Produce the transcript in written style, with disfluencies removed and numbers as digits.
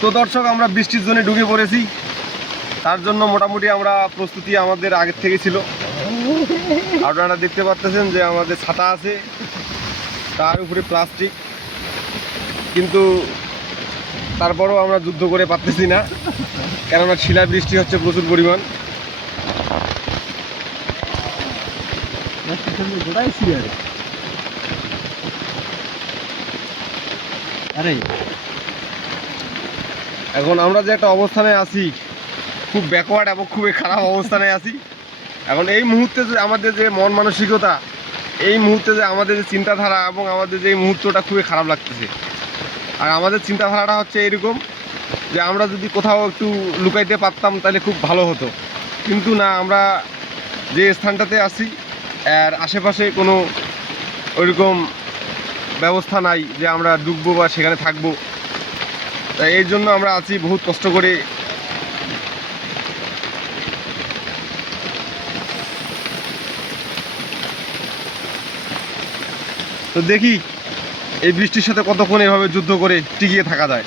তো দর্শক, আমরা বৃষ্টির জন্য ঢুকে পড়েছি। তার জন্য মোটামুটি আমরা প্রস্তুতি আমাদের আগের থেকে ছিল। আপনারা দেখতে পাচ্ছেন যে আমাদের ছাতা আছে, তার উপরে প্লাস্টিক, কিন্তু তারপরেও আমরা যুদ্ধ করে পারতেছি না, কেননা শিলা বৃষ্টি হচ্ছে প্রচুর পরিমাণ। এখন আমরা যে একটা অবস্থানে আছি, খুব ব্যাকওয়ার্ড এবং খুবই খারাপ অবস্থানে আছি। এখন এই মুহূর্তে যে আমাদের যে মন মানসিকতা, এই মুহূর্তে যে আমাদের যে চিন্তাধারা এবং আমাদের যে এই মুহূর্তটা খুবই খারাপ লাগতেছে। আর আমাদের চিন্তাধারাটা হচ্ছে এরকম যে আমরা যদি কোথাও একটু লুকাইতে পারতাম তাহলে খুব ভালো হতো, কিন্তু না, আমরা যে স্থানটাতে আছি আর আশেপাশে কোনো ওইরকম ব্যবস্থা নাই যে আমরা ডুববো বা সেখানে থাকবো। তাই এই জন্য আমরা আছি বহুত কষ্ট করে। তো দেখি এই বৃষ্টির সাথে কতক্ষণ এভাবে যুদ্ধ করে টিকিয়ে থাকা যায়।